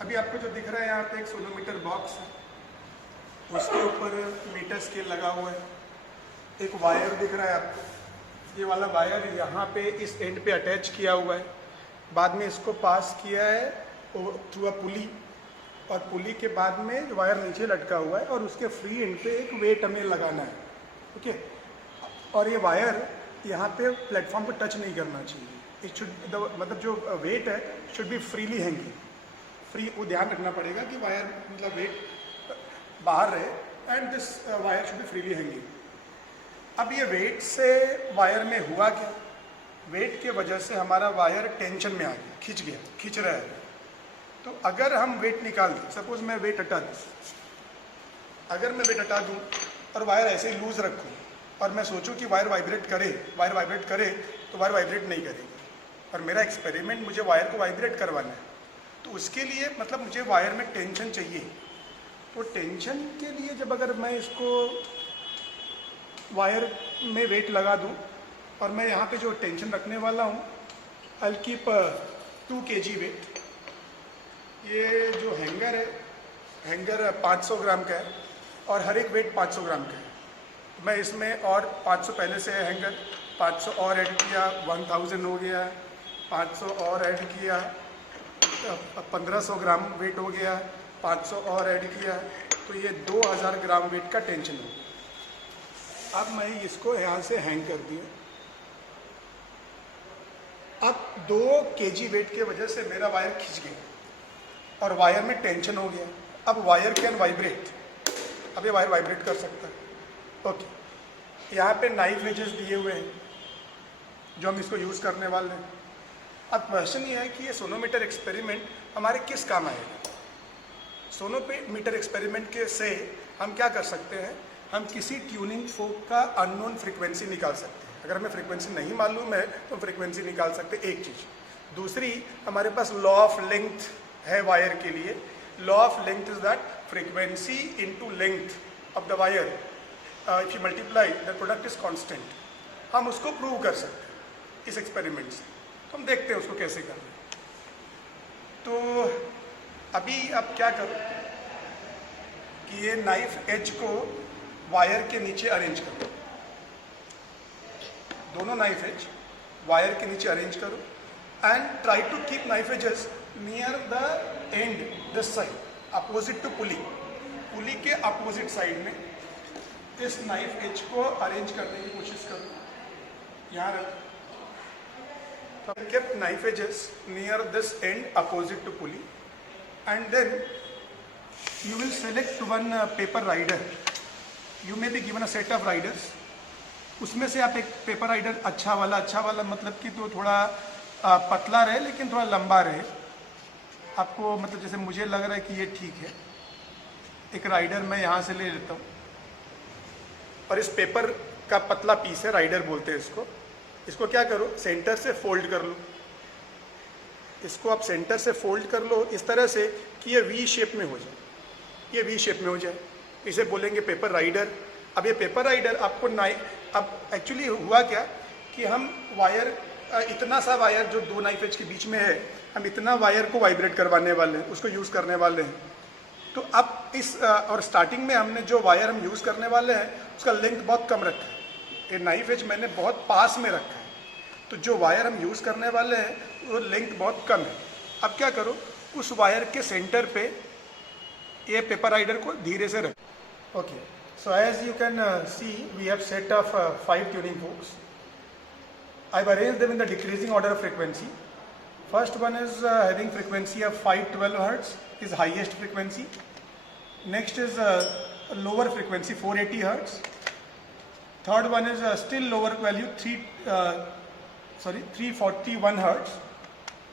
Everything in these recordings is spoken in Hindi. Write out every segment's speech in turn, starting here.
अभी आपको जो दिख रहा है यहाँ पे एक सोनोमीटर बॉक्स है, उसके ऊपर मीटर स्केल लगा हुआ है। एक वायर दिख रहा है आपको, ये वाला वायर यहाँ पे इस एंड पे अटैच किया हुआ है। बाद में इसको पास किया है थ्रू अ पुली, और पुली के बाद में वायर नीचे लटका हुआ है और उसके फ्री एंड पे एक वेट हमें लगाना है। ओके, और ये वायर यहाँ पे प्लेटफॉर्म को टच नहीं करना चाहिए। इट शुड मतलब जो वेट है should be freely hanging. Free वो ध्यान रखना पड़ेगा कि वायर मतलब वेट बाहर रहे and this wire should be freely hanging. अब ये वेट से वायर में हुआ क्या, वेट के वजह से हमारा वायर टेंशन में आ गया, खिंच गया, खिंच रहा है। तो अगर हम वेट निकाल दें, सपोज मैं वेट हटा दूँ, अगर मैं वेट हटा दूँ और वायर ऐसे ही लूज रखूँ और मैं सोचूं कि वायर वाइब्रेट करे तो वायर वाइब्रेट नहीं करेगी। और मेरा एक्सपेरिमेंट मुझे वायर को वाइब्रेट करवाना है, तो उसके लिए मतलब मुझे वायर में टेंशन चाहिए। तो टेंशन के लिए जब अगर मैं इसको वायर में वेट लगा दूं और मैं यहाँ पे जो टेंशन रखने वाला हूँ, I will keep 2 kg weight. ये जो हैंगर है, हैंगर 500 ग्राम का है और हर एक वेट 500 ग्राम का है। मैं इसमें और 500 पहले से है हैंगर, 500 और ऐड किया 1000 हो गया, 500 और ऐड किया 1500 ग्राम वेट हो गया, 500 और ऐड किया, तो ये 2000 ग्राम वेट का टेंशन हो गया। अब मैं इसको यहाँ से हैंग कर दिया। अब 2 kg वेट के वजह से मेरा वायर खिंच गया और वायर में टेंशन हो गया। अब वायर कैन वाइब्रेट, अब ये वायर वाइब्रेट कर सकता है। ओके, यहाँ पे नाइफ एजेस दिए हुए हैं जो हम इसको यूज़ करने वाले हैं। अब क्वेश्चन ये है कि ये सोनोमीटर एक्सपेरिमेंट हमारे किस काम आएगा। सोनोमीटर एक्सपेरिमेंट के से हम क्या कर सकते हैं, हम किसी ट्यूनिंग फोक का अननोन फ्रीक्वेंसी निकाल सकते हैं। अगर हमें फ्रीक्वेंसी नहीं मालूम है तो फ्रीक्वेंसी निकाल सकते हैं, एक चीज़। दूसरी, हमारे पास लॉ ऑफ लेंथ है वायर के लिए। Law of length is that frequency into length of the wire, if you multiply the product is constant. हम उसको प्रूव कर सकते हैं इस एक्सपेरिमेंट से। तो हम देखते हैं उसको कैसे करना है। तो अभी अब क्या करो कि ये नाइफ एज को वायर के नीचे अरेंज करो, दोनों नाइफ एज वायर के नीचे अरेंज करो and try to keep knife edges near the end this side, opposite to pulley. Pulley के अपोजिट साइड में इस नाइफ एज को अरेंज करने की कोशिश करो। यहाँ रख, kept knife edges near this end opposite to pulley, and then you will select one paper rider. You may be given a set of riders. उसमें से आप एक पेपर राइडर अच्छा वाला मतलब कि तो थोड़ा पतला रहे लेकिन थोड़ा लंबा रहे। आपको मतलब जैसे मुझे लग रहा है कि ये ठीक है, एक राइडर मैं यहाँ से ले लेता हूँ और इस पेपर का पतला पीस है, राइडर बोलते हैं इसको। इसको क्या करो, सेंटर से फोल्ड कर लो। इसको आप सेंटर से फोल्ड कर लो इस तरह से कि ये वी शेप में हो जाए, ये वी शेप में हो जाए। इसे बोलेंगे पेपर राइडर। अब ये पेपर राइडर आपको अब एक्चुअली हुआ क्या कि हम वायर, इतना सा वायर जो 2 नाइफ एज के बीच में है, हम इतना वायर को वाइब्रेट करवाने वाले हैं, उसको यूज़ करने वाले हैं। तो अब इस और स्टार्टिंग में हमने जो वायर हम यूज़ करने वाले हैं उसका लेंथ बहुत कम रखा है। ये नाइफ एज मैंने बहुत पास में रखा है, तो जो वायर हम यूज़ करने वाले हैं वो लेंथ बहुत कम है। अब क्या करो, उस वायर के सेंटर पे ये पेपर राइडर को धीरे से रखो। Okay, so as you can see we have set of 5 tuning forks. I have arranged them in the decreasing order of frequency. First one is having frequency of 512 Hertz is highest frequency. Next is lower frequency 480 Hertz. Third one is still lower value 341 Hertz.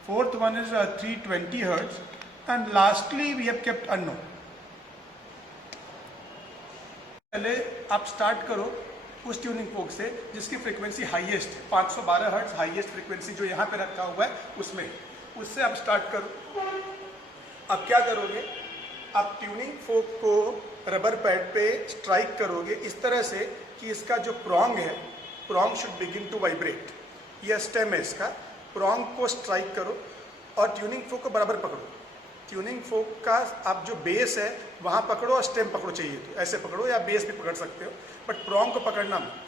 Fourth one is 320 Hertz. And lastly we have kept unknown. पहले आप स्टार्ट करो उस ट्यूनिंग फोक से जिसकी frequency highest 512 hertz highest frequency जो यहाँ पे रखा हुआ है उसमें, उससे आप स्टार्ट करो। अब क्या करोगे, आप ट्यूनिंग फोक को रबर पैड पे स्ट्राइक करोगे इस तरह से कि इसका जो प्रोंग है, prong should begin to vibrate. यह स्टेम है इसका, प्रोंग को स्ट्राइक करो और ट्यूनिंग फोक को बराबर पकड़ो ट्यूनिंग फोक का आप जो बेस है वहाँ पकड़ो और स्टेम पकड़ो, चाहिए तो ऐसे पकड़ो या बेस भी पकड़ सकते हो, बट प्रॉन्ग को पकड़ना मत।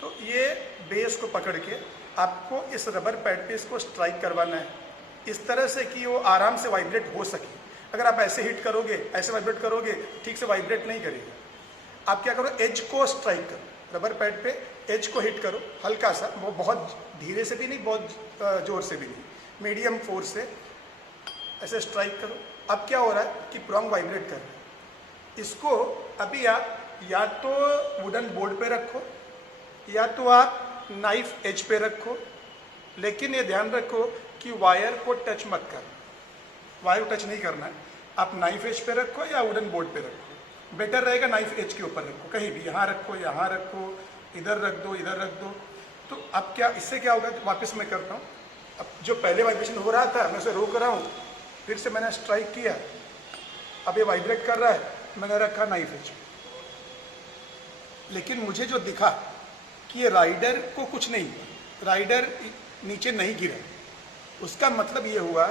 तो ये बेस को पकड़ के आपको इस रबर पैड पे इसको स्ट्राइक करवाना है इस तरह से कि वो आराम से वाइब्रेट हो सके। अगर आप ऐसे हिट करोगे, ऐसे वाइब्रेट करोगे, ठीक से वाइब्रेट नहीं करेगा। आप क्या करो, एज को स्ट्राइक करो, रबर पैड पे एज को हिट करो हल्का सा, वो बहुत धीरे से भी नहीं, बहुत जोर से भी नहीं, मीडियम फोर्स से ऐसे स्ट्राइक करो। अब क्या हो रहा है कि प्रॉन्ग वाइब्रेट कर रहा है। इसको अभी आप या तो वुडन बोर्ड पे रखो या तो आप नाइफ एज पे रखो, लेकिन ये ध्यान रखो कि वायर को टच मत करना, वायर टच नहीं करना है। आप नाइफ एज पे रखो या वुडन बोर्ड पे रखो, बेटर रहेगा नाइफ एज के ऊपर रखो, कहीं भी यहाँ रखो, यहाँ रखो, इधर रख दो, इधर रख दो। तो अब क्या, इससे क्या होगा, वापस मैं करता हूँ। अब जो पहले वाइब्रेशन हो रहा था मैं उसे रोक रहा हूँ, फिर से मैंने स्ट्राइक किया, अब ये वाइब्रेट कर रहा है, मैंने रखा नाइफ एज। लेकिन मुझे जो दिखा कि ये राइडर को कुछ नहीं, राइडर नीचे नहीं गिरा, उसका मतलब ये हुआ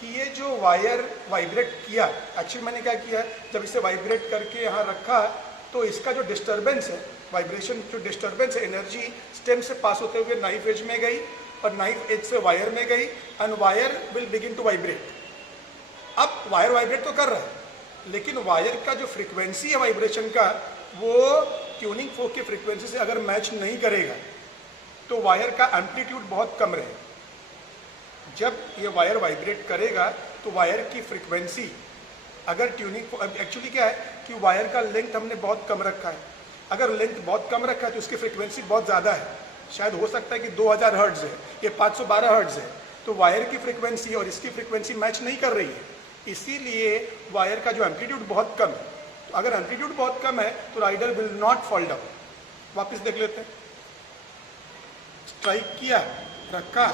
कि ये जो वायर वाइब्रेट किया, एक्चुअली मैंने क्या किया, जब इसे वाइब्रेट करके यहाँ रखा तो इसका जो डिस्टर्बेंस है, वाइब्रेशन जो डिस्टर्बेंस है, एनर्जी स्टेम से पास होते हुए नाइफ एज में गई और नाइफ एज से वायर में गई and wire will begin to vibrate. अब वायर वाइब्रेट तो कर रहा है, लेकिन वायर का जो फ्रीक्वेंसी है वाइब्रेशन का, वो ट्यूनिंग फोक की फ्रीक्वेंसी से अगर मैच नहीं करेगा तो वायर का एम्पलीट्यूड बहुत कम रहेगा। जब ये वायर वाइब्रेट करेगा तो वायर की फ्रीक्वेंसी, अगर ट्यूनिंग, एक्चुअली क्या है कि वायर का लेंथ हमने बहुत कम रखा है, अगर लेंथ बहुत कम रखा है तो उसकी फ्रीक्वेंसी बहुत ज़्यादा है, शायद हो सकता है कि 2000 हर्ट्ज़ है, ये 512 हर्ट्ज़ है, तो वायर की फ्रीक्वेंसी और इसकी फ्रीक्वेंसी मैच नहीं कर रही है, इसीलिए वायर का जो एम्पलीट्यूड बहुत कम है। तो अगर एम्पलीट्यूड बहुत कम है तो rider will not fall down. वापस देख लेते हैं, स्ट्राइक किया, रखा,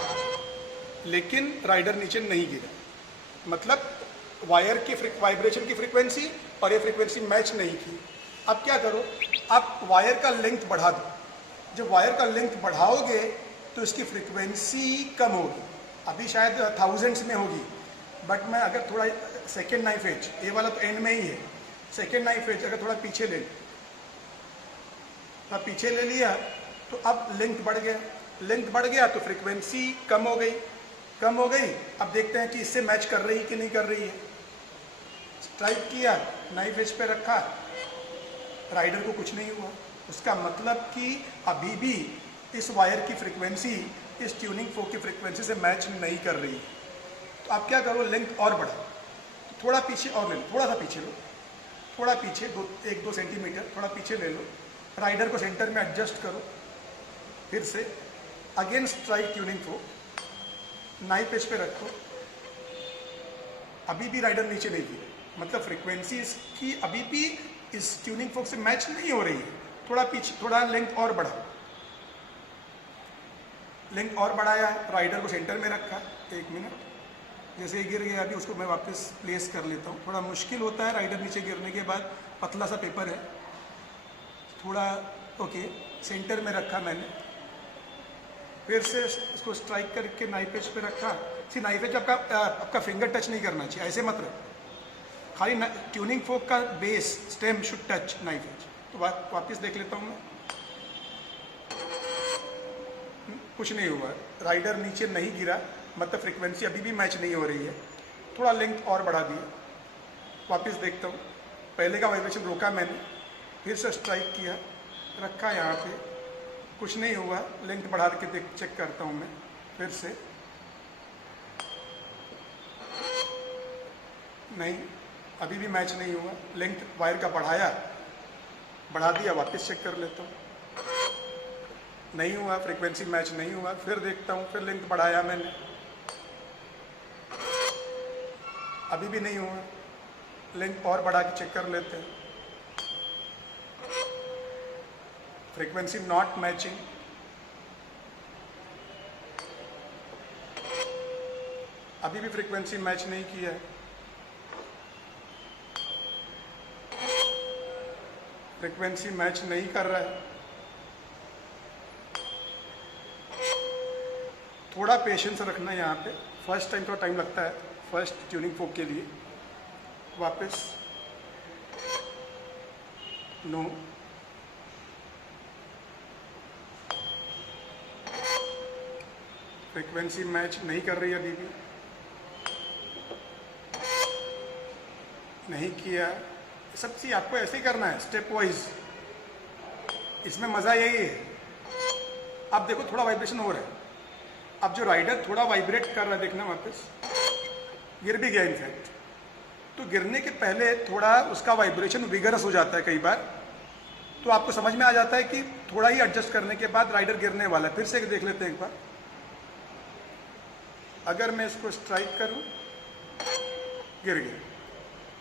लेकिन राइडर नीचे नहीं गिरा, मतलब वायर की वाइब्रेशन की फ्रीक्वेंसी और ये फ्रीक्वेंसी मैच नहीं की। अब क्या करो, आप वायर का लेंथ बढ़ा दो। जब वायर का लेंथ बढ़ाओगे तो इसकी फ्रीक्वेंसी कम होगी, अभी शायद थाउजेंड्स में होगी, बट मैं अगर थोड़ा सेकेंड नाइफ एज, ये वाला तो एंड में ही है, सेकेंड नाइफ एज अगर थोड़ा पीछे ले, थोड़ा पीछे ले लिया तो अब लेंथ बढ़ गया, लेंथ बढ़ गया तो फ्रीक्वेंसी कम हो गई, कम हो गई। अब देखते हैं कि इससे मैच कर रही है कि नहीं कर रही है। स्ट्राइक किया, नाइफ एज पे रखा, राइडर को कुछ नहीं हुआ, उसका मतलब कि अभी भी इस वायर की फ्रीक्वेंसी इस ट्यूनिंग फोक की फ्रीक्वेंसी से मैच नहीं कर रही है। तो आप क्या करो, लेंथ और बढ़ाओ, तो थोड़ा पीछे और ले लो, थोड़ा सा पीछे लो, थोड़ा पीछे, 1-2 सेंटीमीटर थोड़ा पीछे ले लो, राइडर को सेंटर में एडजस्ट करो, फिर से अगेन स्ट्राइक ट्यूनिंग फोक, नाइफ एज पे रखो, अभी भी राइडर नीचे नहीं गिरे, मतलब फ्रीक्वेंसी इसकी अभी भी इस ट्यूनिंग फोक से मैच नहीं हो रही है। थोड़ा पीछे, थोड़ा लेंथ और बढ़ाओ, लेंथ और बढ़ाया, राइडर को सेंटर में रखा, 1 मिनट, जैसे ही गिर गया अभी उसको मैं वापस प्लेस कर लेता हूँ। थोड़ा मुश्किल होता है राइडर नीचे गिरने के बाद, पतला सा पेपर है थोड़ा, ओके, सेंटर में रखा मैंने, फिर से इसको स्ट्राइक करके नाइफ एज पे रखा। सी नाइफ एज आपका फिंगर टच नहीं करना चाहिए, ऐसे मत रखो, खाली ट्यूनिंग फोक का base stem should touch knife edge. तो वापस देख लेता हूँ मैं, कुछ नहीं हुआ, राइडर नीचे नहीं गिरा, मतलब फ्रीक्वेंसी अभी भी मैच नहीं हो रही है। थोड़ा लेंथ और बढ़ा दिया, वापस देखता हूँ, पहले का वाइब्रेशन रोका मैंने, फिर से स्ट्राइक किया, रखा यहाँ पे, कुछ नहीं हुआ, लेंथ बढ़ा के चेक करता हूँ मैं, फिर से नहीं, अभी भी मैच नहीं हुआ, लेंथ वायर का बढ़ाया, बढ़ा दिया, वापस चेक कर लेता हूँ, नहीं हुआ, फ्रीक्वेंसी मैच नहीं हुआ, फिर देखता हूँ, फिर लेंथ बढ़ाया मैंने, अभी भी नहीं हुआ, लेंथ और बढ़ा के चेक कर लेते हैं, फ्रीक्वेंसी नॉट मैचिंग, अभी भी फ्रीक्वेंसी मैच नहीं किया है, फ्रीक्वेंसी मैच नहीं कर रहा है। थोड़ा पेशेंस रखना है यहाँ पे, फर्स्ट टाइम थोड़ा टाइम लगता है, फर्स्ट ट्यूनिंग फोक के लिए वापस नो, फ्रीक्वेंसी मैच नहीं कर रही अभी भी, नहीं किया। सब चीज़ आपको ऐसे ही करना है स्टेप वाइज, इसमें मज़ा यही है। अब देखो थोड़ा वाइब्रेशन हो रहा है, अब जो राइडर थोड़ा वाइब्रेट कर रहा है देखना, वापस गिर भी गया इनफैक्ट। तो गिरने के पहले थोड़ा उसका वाइब्रेशन विगरस हो जाता है कई बार, तो आपको समझ में आ जाता है कि थोड़ा ही एडजस्ट करने के बाद राइडर गिरने वाला है। फिर से देख लेते हैं एक बार। अगर मैं इसको स्ट्राइक करूं, गिर गया।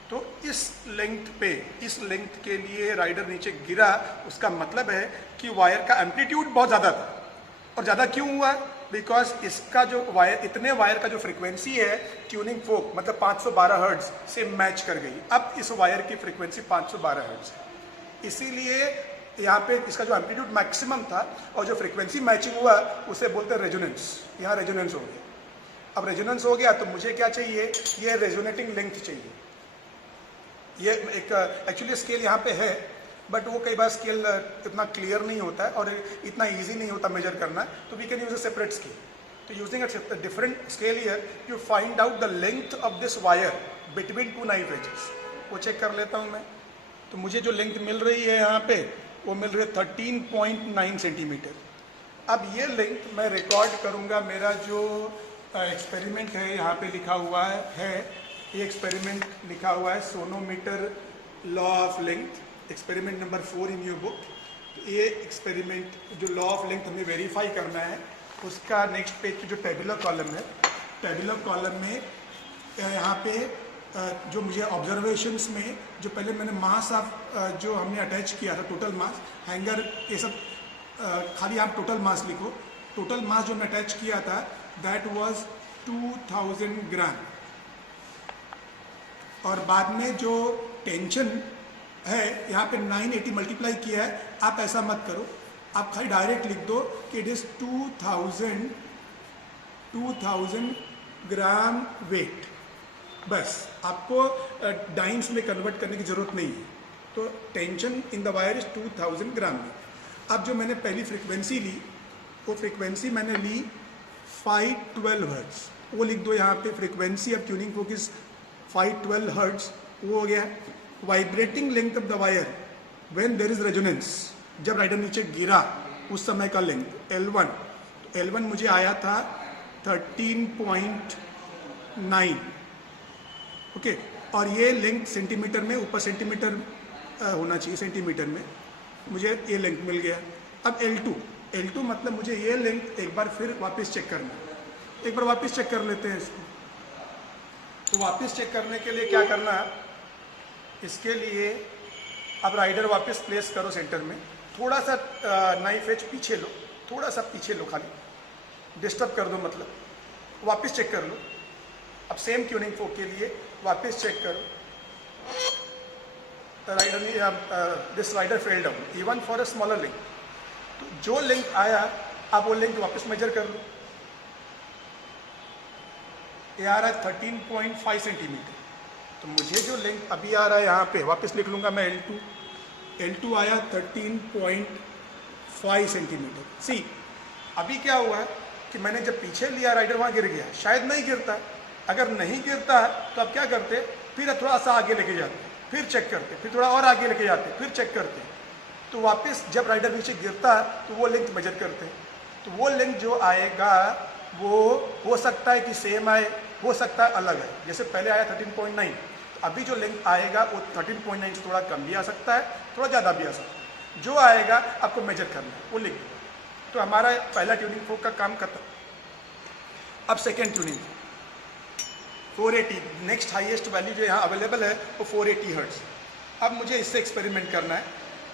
तो इस लेंथ पे, इस लेंथ के लिए राइडर नीचे गिरा, उसका मतलब है कि वायर का एम्पलीट्यूड बहुत ज़्यादा था। और ज़्यादा क्यों हुआ? बिकॉज इसका जो वायर, इतने वायर का जो फ्रीक्वेंसी है ट्यूनिंग फोक मतलब 512 हर्ट्ज से मैच कर गई। अब इस वायर की फ्रीक्वेंसी 512 हर्ट्ज है, इसीलिए यहाँ पे इसका जो एम्पलीट्यूड मैक्सिमम था और जो फ्रीक्वेंसी मैचिंग हुआ उसे बोलते हैं रेजोनेंस। यहाँ रेजोनेंस हो गया। अब रेजोनेंस हो गया तो मुझे क्या चाहिए? ये रेजोनेटिंग लेंथ चाहिए। ये एक एक्चुअली स्केल यहाँ पे है, बट वो कई बार स्केल इतना क्लियर नहीं होता है और इतना इजी नहीं होता मेजर करना, तो we can use a separate scale. तो using a different scale here you find out the length of this wire between two knife edges. वो चेक कर लेता हूँ मैं। तो मुझे जो लेंथ मिल रही है यहाँ पे वो मिल रही है 13.9 सेंटीमीटर। अब ये लेंथ मैं रिकॉर्ड करूँगा। मेरा जो एक्सपेरिमेंट है यहाँ पे लिखा हुआ है ये एक्सपेरिमेंट लिखा हुआ है sonometer law of length, experiment number 4 in your book. तो ये एक्सपेरिमेंट जो लॉ ऑफ लेंथ हमें वेरीफाई करना है, उसका नेक्स्ट पेज पे जो टेबुलर कॉलम है, टेबुलर कॉलम में यहाँ पे जो मुझे ऑब्जर्वेशंस में जो पहले मैंने मास ऑफ जो हमने अटैच किया था, टोटल मास, हैंगर, ये सब खाली आप टोटल मास लिखो। टोटल मास जो मैं अटैच किया था दैट वाज 2000 ग्राम। और बाद में जो टेंशन है यहाँ पे 980 मल्टीप्लाई किया है। आप ऐसा मत करो, आप खाली डायरेक्ट लिख दो कि इट इज़ 2000 ग्राम वेट। बस आपको डाइम्स में कन्वर्ट करने की ज़रूरत नहीं है। तो tension in the wire is 2000 ग्राम। अब जो मैंने पहली फ्रीक्वेंसी ली, वो फ्रीक्वेंसी मैंने ली 512 हर्ट्ज। वो लिख दो यहाँ पे, frequency of tuning fork is 512 hertz. वो हो गया। Vibrating length of the wire when there is resonance, जब राइडर नीचे गिरा उस समय का लेंथ L1। तो L1 मुझे आया था 13.9, ओके। और ये लेंथ सेंटीमीटर में, ऊपर सेंटीमीटर होना चाहिए, सेंटीमीटर में मुझे ये लेंथ मिल गया। अब L2 मतलब मुझे ये लेंथ एक बार फिर वापस चेक करना है। एक बार वापस चेक कर लेते हैं इसको। तो वापस चेक करने के लिए क्या करना है, इसके लिए अब राइडर वापस प्लेस करो सेंटर में। थोड़ा सा नाइफ एज पीछे लो, थोड़ा सा पीछे लो, खाली डिस्टर्ब कर दो, मतलब वापस चेक कर लो। अब सेम ट्यूनिंग फोक के लिए वापस चेक करो। Rider this rider fell down even for a smaller length. तो जो लेंथ आया आप वो लेंथ वापस मेजर कर लो। ये आ रहा है 13.5 सेंटीमीटर। तो मुझे जो लेंथ अभी आ रहा है यहाँ पे, वापस लिख लूँगा मैं L2 आया 13.5 सेंटीमीटर। सी अभी क्या हुआ है कि मैंने जब पीछे लिया राइडर वहाँ गिर गया। शायद नहीं गिरता, अगर नहीं गिरता तो आप क्या करते, फिर थोड़ा सा आगे लेके जाते, फिर चेक करते, फिर थोड़ा और आगे लेके जाते, फिर चेक करते। तो वापस जब राइडर नीचे गिरता तो वो लेंथ मेजर करते। तो वो लेंथ जो आएगा वो हो सकता है कि सेम आए, हो सकता है अलग है। जैसे पहले आया 13.9, तो अभी जो लेंथ आएगा वो 13.9 से थोड़ा कम भी आ सकता है, थोड़ा ज़्यादा भी आ सकता है। जो आएगा आपको मेजर करना है, वो लिख दो। तो हमारा पहला ट्यूनिंग फोक का काम खत्म। अब second tuning 480, next highest value जो यहाँ अवेलेबल है वो 480 हर्ट्ज। अब मुझे इससे एक्सपेरिमेंट करना है।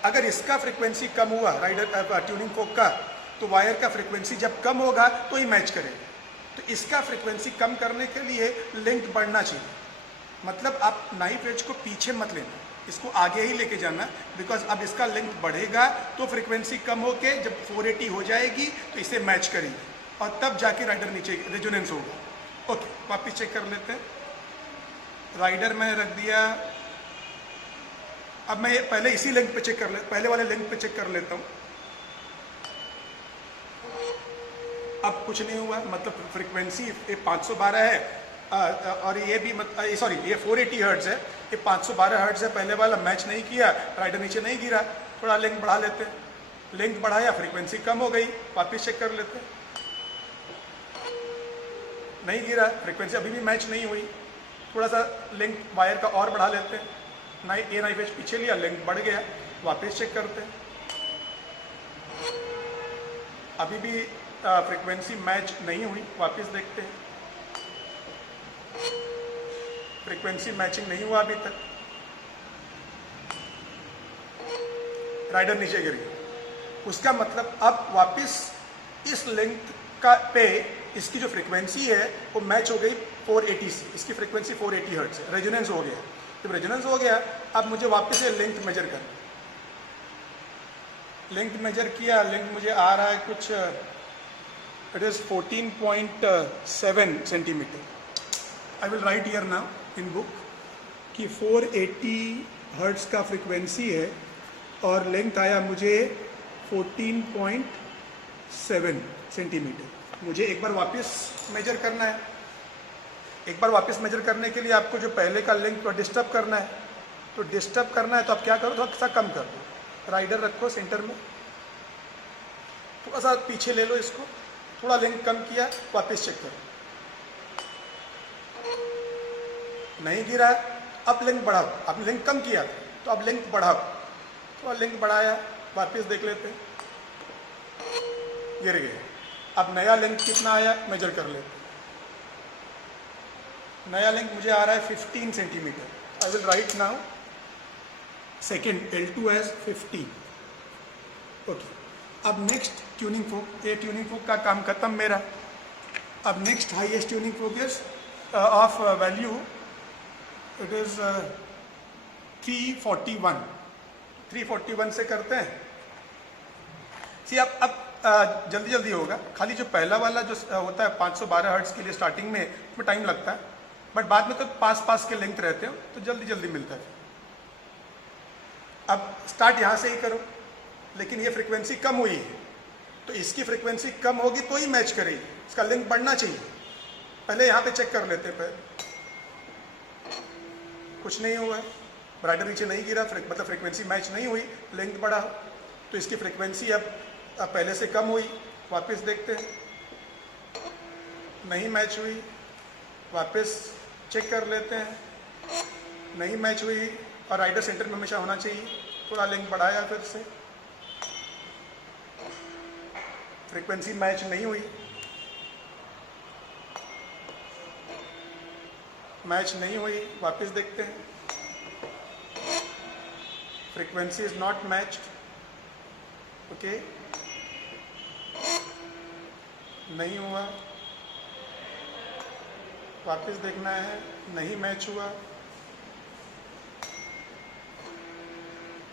अगर इसका फ्रीक्वेंसी कम हुआ राइडर ट्यूनिंग फोक का, तो वायर का फ्रीक्वेंसी जब कम होगा तो ही मैच करेगा। तो इसका फ्रीक्वेंसी कम करने के लिए लेंथ बढ़ना चाहिए। मतलब आप नाइफ एज को पीछे मत लेना, इसको आगे ही लेके जाना। बिकॉज अब इसका लेंथ बढ़ेगा तो फ्रीक्वेंसी कम होके जब 480 हो जाएगी तो इसे मैच करेगी और तब जाके राइडर नीचे रेजोनेंस होगा। ओके, वापिस चेक कर लेते हैं। राइडर मैंने रख दिया। अब मैं पहले इसी लेंथ पे चेक कर ले, पहले वाले लेंथ पे चेक कर लेता हूँ। अब कुछ नहीं हुआ, मतलब फ्रीक्वेंसी ये 512 है और ये भी सॉरी ये 480 हर्ट्ज है, ये 512 हर्ट्ज है। पहले वाला मैच नहीं किया, राइडर नीचे नहीं गिरा। थोड़ा लेंथ बढ़ा लेते हैं, लेंथ बढ़ाया, फ्रीक्वेंसी कम हो गई, वापस चेक कर लेते हैं। नहीं गिरा, फ्रीक्वेंसी अभी भी मैच नहीं हुई। थोड़ा सा लेंथ वायर का और बढ़ा लेते हैं, नाइफ एज पीछे लिया, लेंथ बढ़ गया, वापस चेक करते हैं। अभी भी फ्रीक्वेंसी मैच नहीं हुई, वापस देखते हैं। फ्रीक्वेंसी मैचिंग नहीं हुआ अभी तक, राइडर नीचे गिर गया। उसका मतलब अब वापस इस लेंथ का पे इसकी जो फ्रीक्वेंसी है वो मैच हो गई 480 से। इसकी फ्रीक्वेंसी 480 हर्ट्ज है, रेजोनेंस हो गया। जब रेजोनेंस हो गया, अब मुझे वापस ये लेंथ मेजर करना। लेंथ मेजर किया, लेंथ मुझे आ रहा है कुछ it is 14.7 centimetre. I will right here now in book कि 480 हर्ट्ज का फ्रीक्वेंसी है और लेंथ आया मुझे 14.7 सेंटीमीटर। मुझे एक बार वापस मेजर करना है। एक बार वापस मेजर करने के लिए आपको जो पहले का लेंथ को डिस्टर्ब करना है, तो डिस्टर्ब करना है तो आप क्या करो, थोड़ा सा कम कर दो। राइडर रखो सेंटर में, थोड़ा सा पीछे ले लो इसको, थोड़ा लेंथ कम किया, वापस चेक करो, नहीं गिरा। अब लेंथ बढ़ाओ, अब लेंथ कम किया तो अब लेंथ बढ़ाओ, थोड़ा लेंथ बढ़ाया, वापस देख लेते हैं, गिर गया। अब नया लेंथ कितना आया मेजर कर लेते हैं। नया लेंथ मुझे आ रहा है 15 centimetre. I will write now second L2 as 15। Okay, अब नेक्स्ट ट्यूनिंग फोक, ये ट्यूनिंग फोक का काम खत्म मेरा। अब next highest tuning fork is of value, it is 341। 341 से करते हैं। सी अब जल्दी जल्दी होगा। खाली जो पहला वाला जो होता है 512 हर्ट्ज के लिए स्टार्टिंग में उसमें टाइम लगता है, बट बाद में तो पास के लेंथ रहते हो तो जल्दी जल्दी मिलता है। अब स्टार्ट यहाँ से ही करो, लेकिन ये फ्रीक्वेंसी कम हुई है तो इसकी फ्रीक्वेंसी कम होगी तो ही मैच करेगी, इसका लेंथ बढ़ना चाहिए। पहले यहाँ पे चेक कर लेते हैं। पहले कुछ नहीं हुआ, राइडर नीचे नहीं गिरा, मतलब फ्रीक्वेंसी मैच नहीं हुई, लेंथ बढ़ा तो इसकी फ्रीक्वेंसी अब पहले से कम हुई। वापस देखते हैं, नहीं मैच हुई, वापस चेक कर लेते हैं, नहीं मैच हुई। और राइडर सेंटर में हमेशा होना चाहिए। थोड़ा लेंथ बढ़ाया, फिर से फ्रीक्वेंसी मैच नहीं हुई, मैच नहीं हुई, वापस देखते हैं, frequency is not matched. Okay, नहीं हुआ, वापस देखना है, नहीं मैच हुआ,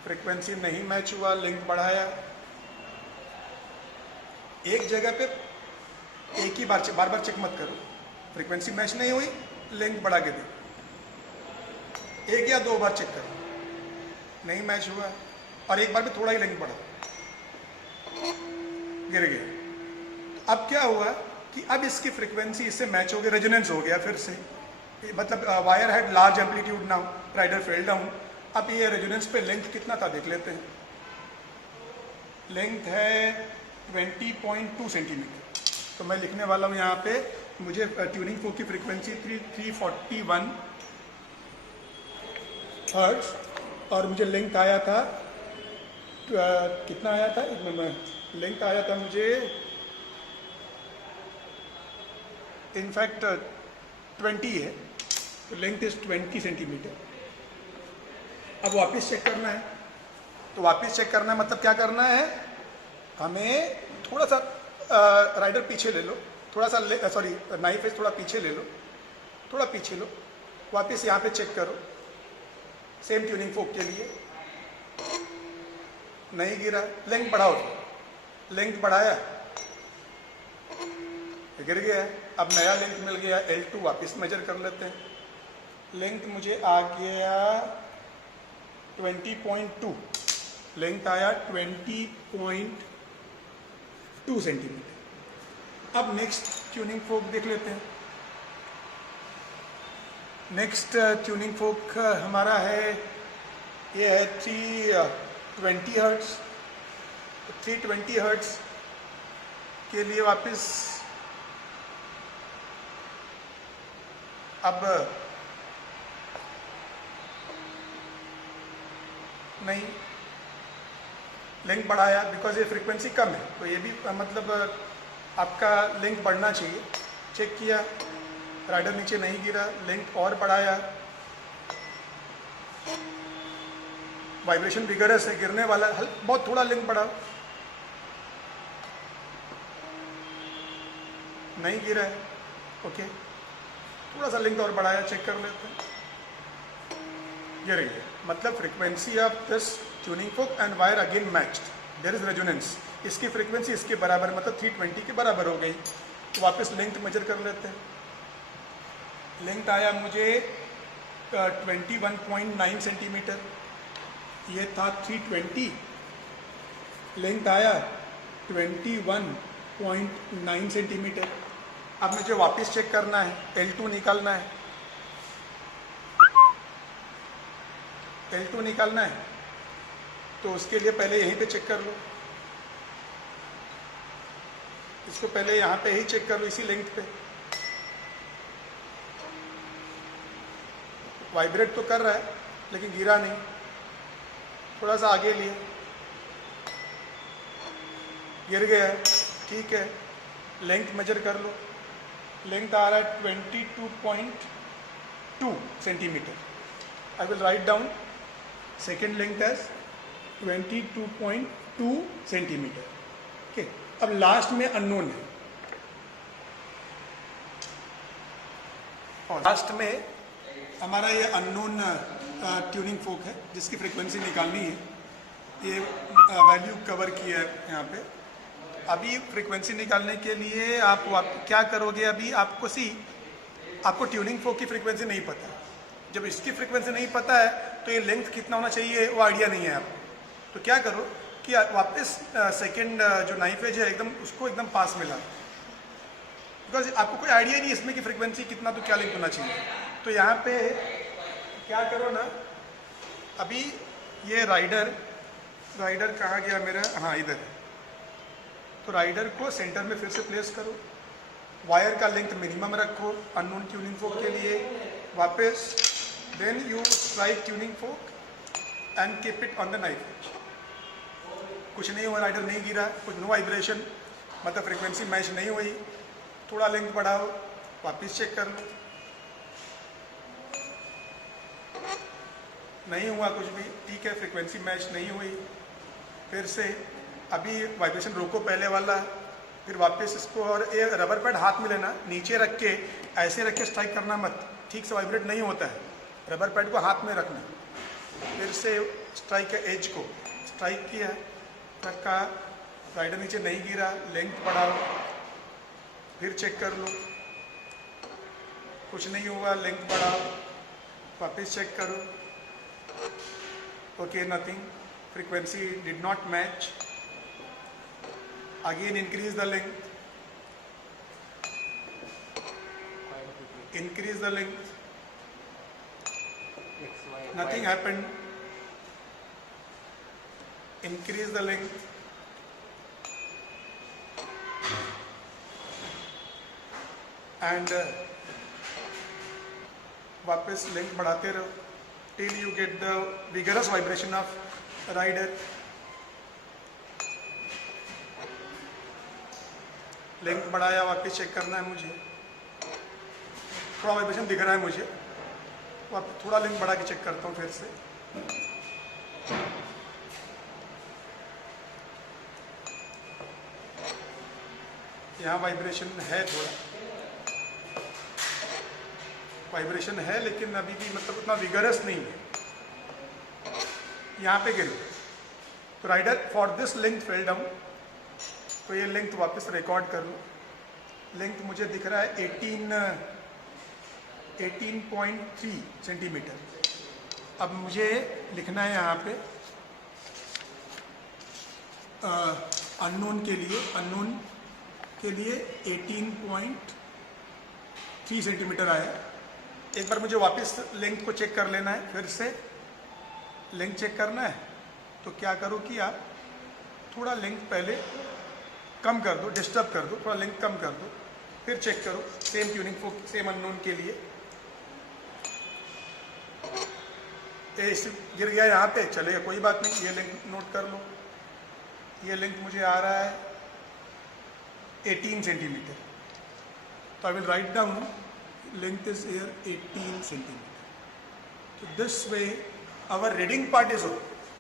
फ्रीक्वेंसी नहीं मैच हुआ, लेंथ बढ़ाया। एक जगह पे एक ही बार बार चेक मत करो। फ्रीक्वेंसी मैच नहीं हुई, लेंथ बढ़ा के दो, एक या दो बार चेक करो, नहीं मैच हुआ, और एक बार में थोड़ा ही लेंथ बढ़ा, गिर गया। अब क्या हुआ कि अब इसकी फ्रीक्वेंसी इससे मैच हो गई, रेजोनेंस हो गया फिर से, मतलब wire had large amplitude now, rider fell down. अब ये रेजोनेंस पे लेंथ कितना था देख लेते हैं। लेंथ है 20.2 सेंटीमीटर। तो मैं लिखने वाला हूँ यहाँ पे, मुझे ट्यूनिंग फोक की फ्रीक्वेंसी 341 हर्ट्ज और मुझे लेंथ आया था कितना आया था, एक मिनट, लेंथ आया था मुझे इनफैक्ट 20 है, तो लेंथ इज 20 सेंटीमीटर। अब वापस चेक करना है, तो वापस चेक करना है मतलब क्या करना है, हमें थोड़ा सा राइडर पीछे ले लो, थोड़ा सा सॉरी नाइफ एज थोड़ा पीछे ले लो, थोड़ा पीछे लो, वापस यहाँ पे चेक करो, सेम ट्यूनिंग फोक के लिए, नहीं गिरा, लेंथ बढ़ाओ, लेंथ बढ़ाया, गिर गया। अब नया लेंथ मिल गया L2, वापस मेजर कर लेते हैं, लेंथ मुझे आ गया 20.2, लेंथ आया 20.2 सेंटीमीटर। अब नेक्स्ट ट्यूनिंग फोक देख लेते हैं। नेक्स्ट ट्यूनिंग फोक हमारा है, ये है 320 हर्ट्ज। 320 हर्ट्ज के लिए वापस अब नहीं लेंथ बढ़ाया, बिकॉज ये फ्रीक्वेंसी कम है, तो ये भी मतलब आपका लेंथ बढ़ना चाहिए। चेक किया, राइडर नीचे नहीं गिरा, लेंथ और बढ़ाया, वाइब्रेशन विगरस है, गिरने वाला बहुत थोड़ा लेंथ बढ़ा, नहीं गिरा है, ओके, थोड़ा सा लेंथ और बढ़ाया, चेक कर लेते हैं, गिर गई है। मतलब frequency of this tuning fork and wire again matched, there is resonance, इसकी फ्रीक्वेंसी इसके बराबर, मतलब 320 के बराबर हो गई। तो वापस लेंथ मेजर कर लेते हैं। लेंथ आया मुझे 21.9 सेंटीमीटर, ये था 320, लेंथ आया 21.9 सेंटीमीटर। अब मुझे वापस चेक करना है, L2 निकालना है, L2 निकालना है, तो उसके लिए पहले यहीं पे चेक कर लो, इसको पहले यहाँ पे ही चेक कर लो, इसी लेंथ पे। वाइब्रेट तो कर रहा है लेकिन गिरा नहीं, थोड़ा सा आगे लिए, गिर गया है, ठीक है। लेंथ मेजर कर लो, लेंथ आ रहा है 22.2 centimetre. I will write down second length as 22.2 centimetre, okay. अब लास्ट में अननोन है, और लास्ट में हमारा ये अननोन ट्यूनिंग फोक है जिसकी फ्रीक्वेंसी निकालनी है। ये वैल्यू कवर किया है यहाँ पे। अभी फ्रीक्वेंसी निकालने के लिए आप क्या करोगे, अभी आपको ट्यूनिंग फोक की फ्रीक्वेंसी नहीं पता है। जब इसकी फ्रीक्वेंसी नहीं पता है तो ये लेंथ कितना होना चाहिए वो आइडिया नहीं है आपको। तो क्या करो कि वापस सेकेंड जो नाइफ एज है एकदम उसको एकदम पास मिला, बिकॉज आपको कोई आइडिया नहीं इसमें कि फ्रीक्वेंसी कितना तो क्या लेंथ होना चाहिए। तो यहाँ पे क्या करो ना, अभी ये राइडर कहाँ गया मेरा, हाँ इधर है। तो राइडर को सेंटर में फिर से प्लेस करो, वायर का लेंथ मिनिमम रखो अननोन ट्यूनिंग फोक के लिए। वापस then you strike tuning fork and keep it on the knife edge. कुछ नहीं हुआ, राइडर नहीं गिरा, कुछ नो वाइब्रेशन, मतलब फ्रीक्वेंसी मैच नहीं हुई। थोड़ा लेंथ बढ़ाओ, वापस चेक कर लो, नहीं हुआ कुछ भी, ठीक है, फ्रीक्वेंसी मैच नहीं हुई। फिर से अभी वाइब्रेशन रोको पहले वाला, फिर वापस इसको, और ये रबर पैड हाथ में लेना, नीचे रख के ऐसे रख के स्ट्राइक करना मत, ठीक से वाइब्रेट नहीं होता है। रबर पैड को हाथ में रखना, फिर से स्ट्राइक के एज को स्ट्राइक किया, रखा, राइडर नीचे नहीं गिरा, लेंथ बढ़ाओ, फिर चेक कर लो, कुछ नहीं हुआ, लेंथ बढ़ाओ, वापस चेक करो, okay, nothing, frequency did not match, again increase the length, increase the length, nothing happened, increase the length, and वापस लेंथ बढ़ाते रहो till you get the vigorous vibration of rider. Length बढ़ाया, वापस चेक करना है मुझे, थोड़ा वाइब्रेशन दिख रहा है मुझे, थोड़ा लेंथ बढ़ा के चेक करता हूँ फिर से। यहाँ वाइब्रेशन है, थोड़ा वाइब्रेशन है, लेकिन अभी भी मतलब उतना विगरस नहीं है। यहाँ पे गिर, तो rider for this length fell down, तो ये लेंथ वापस रिकॉर्ड कर लो। लेंथ मुझे दिख रहा है 18.3 सेंटीमीटर। अब मुझे लिखना है यहाँ पे अननोन के लिए 18.3 सेंटीमीटर आया। एक बार मुझे वापस लेंथ को चेक कर लेना है, फिर से लेंथ चेक करना है। तो क्या करो कि आप थोड़ा लेंथ पहले कम कर दो, डिस्टर्ब कर दो, थोड़ा लेंथ कम कर दो, फिर चेक करो same tuning for same unknown के लिए। ये गिर गया यहाँ पे, चलेगा कोई बात नहीं, ये लेंथ नोट कर लो। ये लेंथ मुझे आ रहा है 18 सेंटीमीटर। तो आई will write down length is here 18 centimeter. So this way our reading part is over.